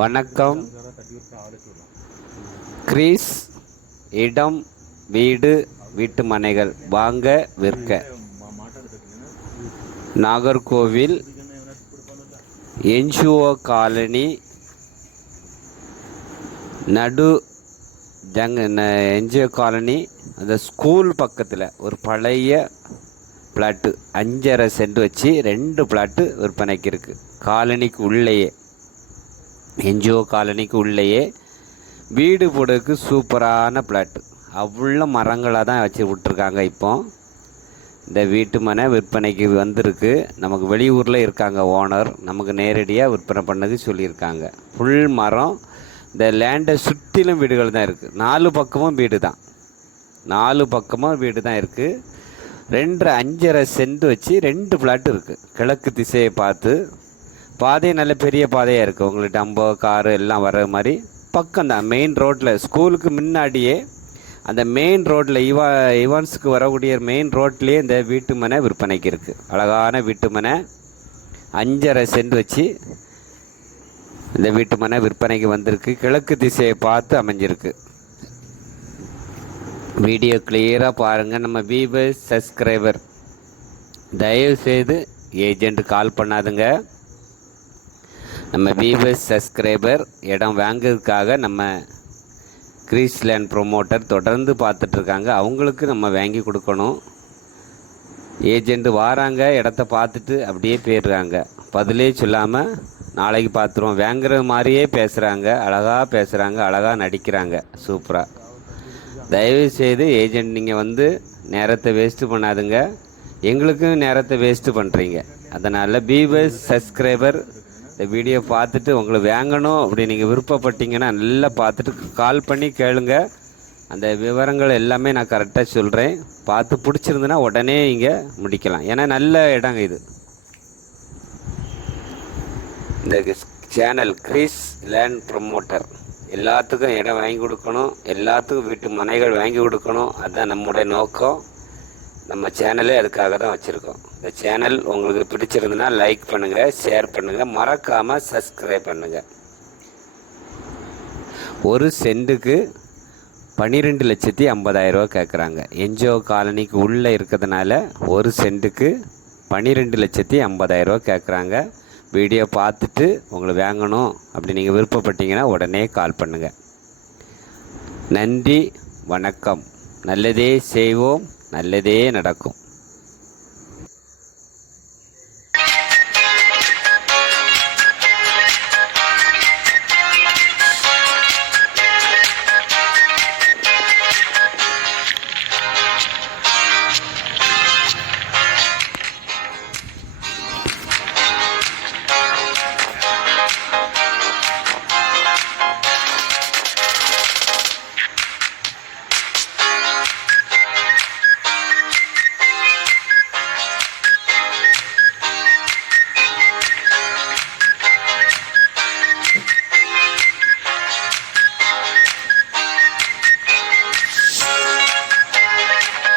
வணக்கம். கிரீஸ் இடம் வீடு வீட்டு மனைகள். வாங்க விற்க. நாகர்கோவில் என்ஜிஓ காலனி நடு ஜங் என்ஜிஓ காலனி அந்த ஸ்கூல் பக்கத்தில் ஒரு பழைய பிளாட்டு அஞ்சரை சென்ட் வச்சு ரெண்டு பிளாட்டு விற்பனைக்கு இருக்குது காலனிக்கு உள்ளேயே. என்ஜிஓ காலனிக்கு உள்ளேயே வீடு போடுறதுக்கு சூப்பரான பிளாட்டு அவ்வளோ மரங்களாக தான் வச்சு விட்ருக்காங்க இப்போ. இந்த வீட்டு மனை விற்பனைக்கு வந்திருக்கு. நமக்கு வெளியூரில் இருக்காங்க ஓனர். நமக்கு நேரடியாக விற்பனை பண்ணது சொல்லியிருக்காங்க. ஃபுல் மரம். இந்த லேண்டை சுற்றிலும் வீடுகள் தான் இருக்குது நாலு பக்கமும் வீடு தான். நாலு பக்கமும் வீடு தான் இருக்குது ரெண்டு அஞ்சரை சென்ட் வச்சு ரெண்டு பிளாட் இருக்குது கிழக்கு திசையை பார்த்து பாதை நல்ல பெரிய பாதையாக இருக்குது உங்களுக்கு டம்போ காரு எல்லாம் வர மாதிரி. பக்கம் தான் மெயின் ரோட்டில் ஸ்கூலுக்கு முன்னாடியே அந்த மெயின் ரோட்டில் இவா இவான்ஸுக்கு வரக்கூடிய மெயின் ரோட்லேயே இந்த வீட்டு மனை விற்பனைக்கு இருக்குது அழகான வீட்டு மனை அஞ்சரை சென்ட் வச்சு இந்த வீட்டு மனை விற்பனைக்கு வந்திருக்கு. கிழக்கு திசையை பார்த்து அமைஞ்சிருக்கு. வீடியோ கிளியராக பாருங்கள் நம்ம வீவர்ஸ் சப்ஸ்கிரைபர் தயவு செய்து ஏஜெண்ட் கால் பண்ணாதுங்க. நம்ம வீவர்ஸ் சப்ஸ்கிரைபர் இடம் வாங்குறதுக்காக நம்ம கிரீஸ்லேண்ட் ப்ரொமோட்டர் தொடர்ந்து பார்த்துட்ருக்காங்க. அவங்களுக்கு நம்ம வாங்கி கொடுக்கணும். ஏஜெண்ட்டு வாராங்க இடத்த பார்த்துட்டு அப்படியே போயிடுறாங்க. பதிலே சொல்லாமல் நாளைக்கு பார்த்துருவோம். வாங்குற மாதிரியே பேசுகிறாங்க அழகாக பேசுகிறாங்க அழகாக நடிக்கிறாங்க. சூப்பராக தயவு செய்து ஏஜெண்ட் நீங்கள் வந்து நேரத்தை வேஸ்ட்டு பண்ணாதுங்க. எங்களுக்கும் நேரத்தை வேஸ்ட்டு பண்ணுறீங்க அதனால் பீவர்ஸ் சப்ஸ்கிரைபர் இந்த வீடியோ பார்த்துட்டு உங்களை வாங்கணும் அப்படி நீங்கள் விருப்பப்பட்டீங்கன்னா நல்லா பார்த்துட்டு கால் பண்ணி கேளுங்க. அந்த விவரங்கள் எல்லாமே நான் கரெக்டாக சொல்கிறேன் பார்த்து பிடிச்சிருந்துன்னா உடனே இங்கே முடிக்கலாம். ஏன்னா நல்ல இடங்க இது. இந்த சேனல் கிரீஸ் லேண்ட் ப்ரொமோட்டர் எல்லாத்துக்கும் இடம் வாங்கி கொடுக்கணும். எல்லாத்துக்கும் வீட்டு மனைகள் வாங்கி கொடுக்கணும். அதுதான் நம்முடைய நோக்கம். நம்ம சேனலே அதுக்காக தான் வச்சுருக்கோம். இந்த சேனல் உங்களுக்கு பிடிச்சிருந்துன்னா லைக் பண்ணுங்கள் ஷேர் பண்ணுங்கள் மறக்காமல் சப்ஸ்கிரைப் பண்ணுங்கள் ஒரு சென்ட்டுக்கு பன்னிரெண்டு லட்சத்தி ஐம்பதாயிரரூவா கேட்குறாங்க என்ஜிஓ காலனிக்கு உள்ளே இருக்கிறதுனால ஒரு சென்ட்டுக்கு பன்னிரெண்டு லட்சத்தி ஐம்பதாயிரரூவா கேட்குறாங்க வீடியோ பார்த்துட்டு உங்களுக்கு வாங்கணும் அப்படி நீங்கள் விருப்பப்பட்டீங்கன்னா உடனே கால் பண்ணுங்கள் நன்றி வணக்கம். நல்லதே செய்வோம். நல்லதே நடக்கும்.